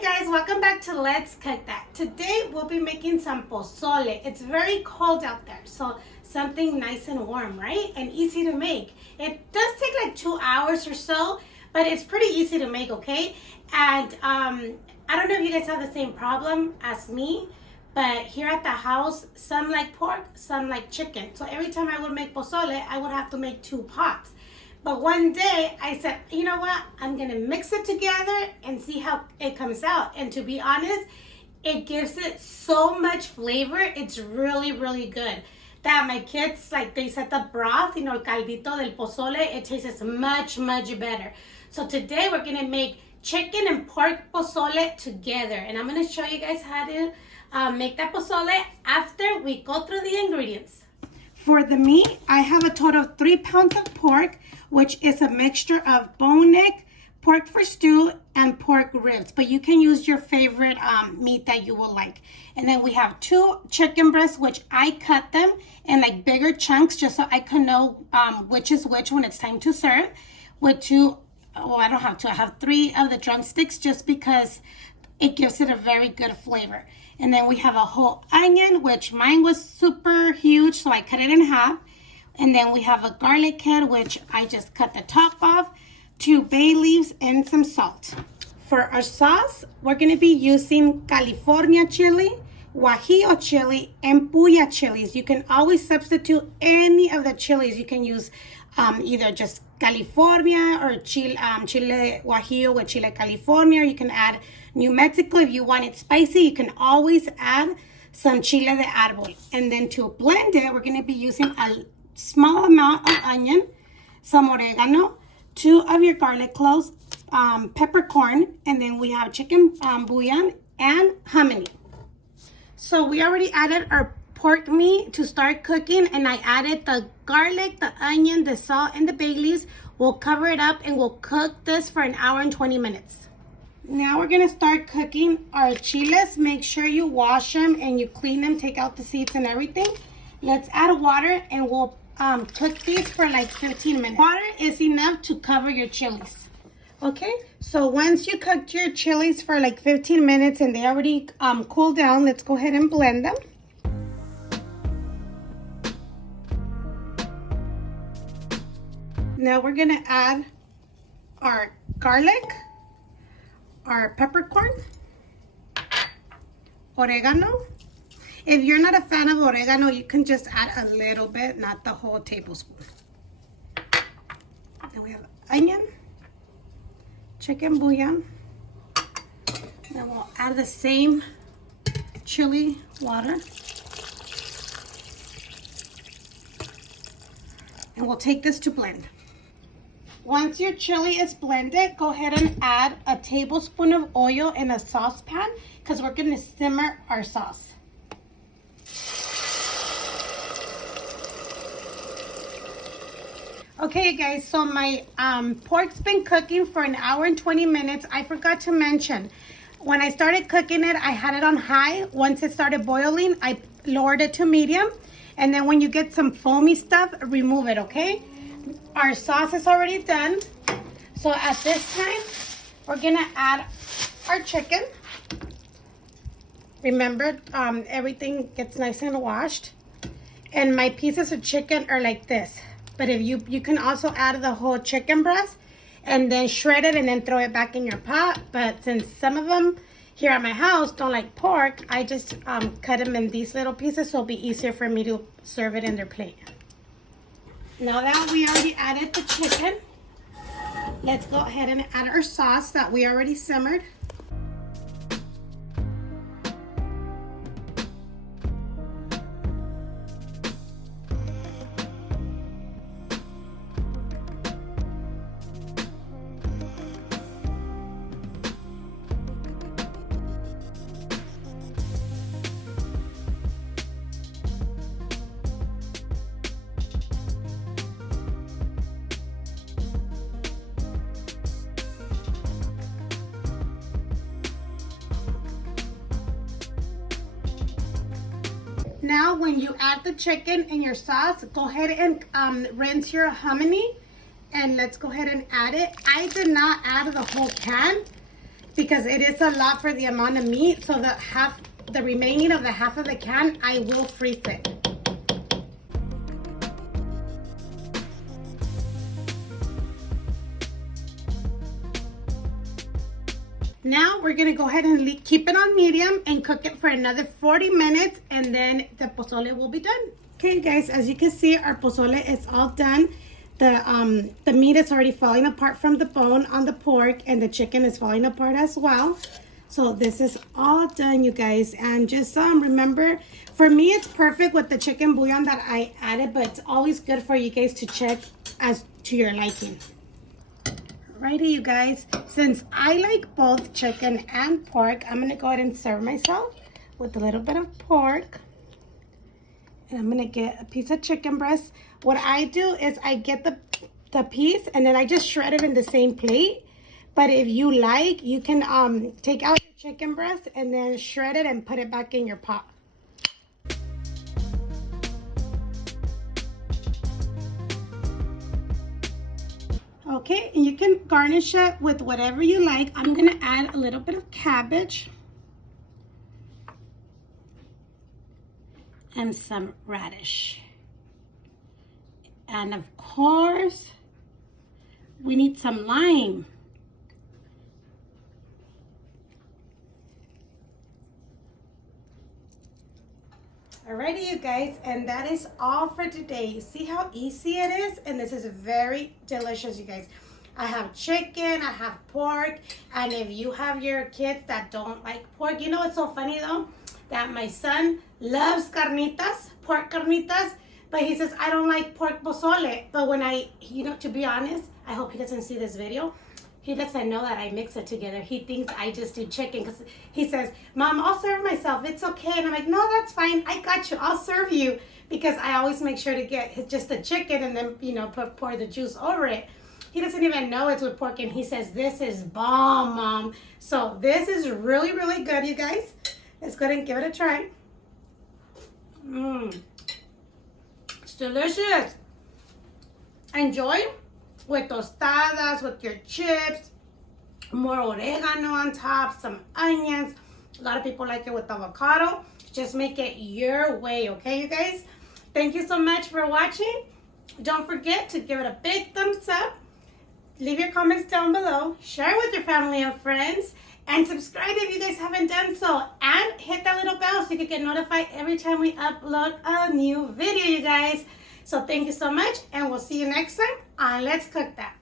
Hi guys, welcome back to Let's Cook That. Today we'll be making some pozole. It's very cold out there, so something nice and warm, right? And easy to make. It does take like 2 hours or so, but it's pretty easy to make, okay? And I don't know if you guys have the same problem as me, but here at the house, some like pork, some like chicken. So every time I would make pozole, I would have to make 2 pots. But one day I said, you know what? I'm going to mix it together and see how it comes out. And to be honest, it gives it so much flavor. It's really, really good. That my kids, like they said, the broth, you know, el caldito del pozole, it tastes much, much better. So today we're going to make chicken and pork pozole together. And I'm going to show you guys how to make that pozole after we go through the ingredients. For the meat, I have a total of 3 pounds of pork, which is a mixture of bone neck, pork for stew, and pork ribs. But you can use your favorite meat that you will like. And then we have 2 chicken breasts, which I cut them in like bigger chunks just so I can know which is which when it's time to serve. With 2, oh, I don't have 2, I have 3 of the drumsticks just because it gives it a very good flavor. And then we have a whole onion, which mine was super huge, so I cut it in half. And then we have a garlic head, which I just cut the top off, 2 bay leaves, and some salt. For our sauce, we're going to be using California chili, guajillo chili, and puya chilies. You can always substitute any of the chilies. You can use either just California or chile guajillo with chile California. You can add New Mexico if you want it spicy. You can always add some chile de árbol. And then to blend it, we're going to be using a small amount of onion, some oregano, 2 of your garlic cloves, peppercorn, and then we have chicken bouillon and hominy. So we already added our pork meat to start cooking, and I added the garlic, the onion, the salt, and the bay leaves. We'll cover it up and we'll cook this for 1 hour and 20 minutes. Now we're gonna start cooking our chiles. Make sure you wash them and you clean them, take out the seeds and everything. Let's add water and we'll cook these for like 15 minutes. Water is enough to cover your chilies. Okay, so once you cooked your chilies for like 15 minutes and they already cooled down, let's go ahead and blend them. Now we're gonna add our garlic, our peppercorn, oregano. If you're not a fan of oregano, you can just add a little bit, not the whole tablespoon. Then we have onion, chicken bouillon. Then we'll add the same chili water. And we'll take this to blend. Once your chili is blended, go ahead and add a tablespoon of oil in a saucepan because we're going to simmer our sauce. Okay guys, so my pork's been cooking for 1 hour and 20 minutes. I forgot to mention, when I started cooking it, I had it on high. Once it started boiling, I lowered it to medium. And then when you get some foamy stuff, remove it, okay? Our sauce is already done. So at this time, we're gonna add our chicken. Remember, everything gets nice and washed. And my pieces of chicken are like this. But if you can also add the whole chicken breast and then shred it and then throw it back in your pot. But since some of them here at my house don't like pork, I just cut them in these little pieces so it'll be easier for me to serve it in their plate. Now that we already added the chicken, let's go ahead and add our sauce that we already simmered. Now when you add the chicken and your sauce, go ahead and rinse your hominy and let's go ahead and add it. I did not add the whole can. because it is a lot for the amount of meat. So the remaining of the half of the can, I will freeze it. Now we're gonna go ahead and keep it on medium and cook it for another 40 minutes, and then the pozole will be done. Okay guys, as you can see, our pozole is all done. The meat is already falling apart from the bone on the pork, and the chicken is falling apart as well. So this is all done, you guys. And just remember, for me it's perfect with the chicken bouillon that I added, but it's always good for you guys to check as to your liking. Alrighty, you guys, since I like both chicken and pork, I'm gonna go ahead and serve myself with a little bit of pork. And I'm gonna get a piece of chicken breast. What I do is I get the piece and then I just shred it in the same plate. But if you like, you can take out your chicken breast and then shred it and put it back in your pot. Okay, and you can garnish it with whatever you like. I'm gonna add a little bit of cabbage and some radish. And of course, we need some lime. Alrighty, you guys, and that is all for today. You see how easy it is? And this is very delicious, you guys. I have chicken, I have pork, and if you have your kids that don't like pork, you know what's so funny though? That my son loves carnitas, pork carnitas, but he says, I don't like pork pozole. But when to be honest, I hope he doesn't see this video. He doesn't know that I mix it together. He thinks I just do chicken because he says, Mom, I'll serve myself. It's okay. And I'm like, no, that's fine. I got you. I'll serve you, because I always make sure to get just the chicken and then, pour the juice over it. He doesn't even know it's with pork, and he says, this is bomb, Mom. So this is really, really good, you guys. Let's go ahead and give it a try. It's delicious. Enjoy. With tostadas, with your chips, more oregano on top, some onions. A lot of people like it with avocado. Just make it your way, okay, you guys? Thank you so much for watching. Don't forget to give it a big thumbs up. Leave your comments down below. Share with your family and friends. And subscribe if you guys haven't done so. And hit that little bell so you can get notified every time we upload a new video, you guys. So thank you so much, and we'll see you next time on Let's Cook That.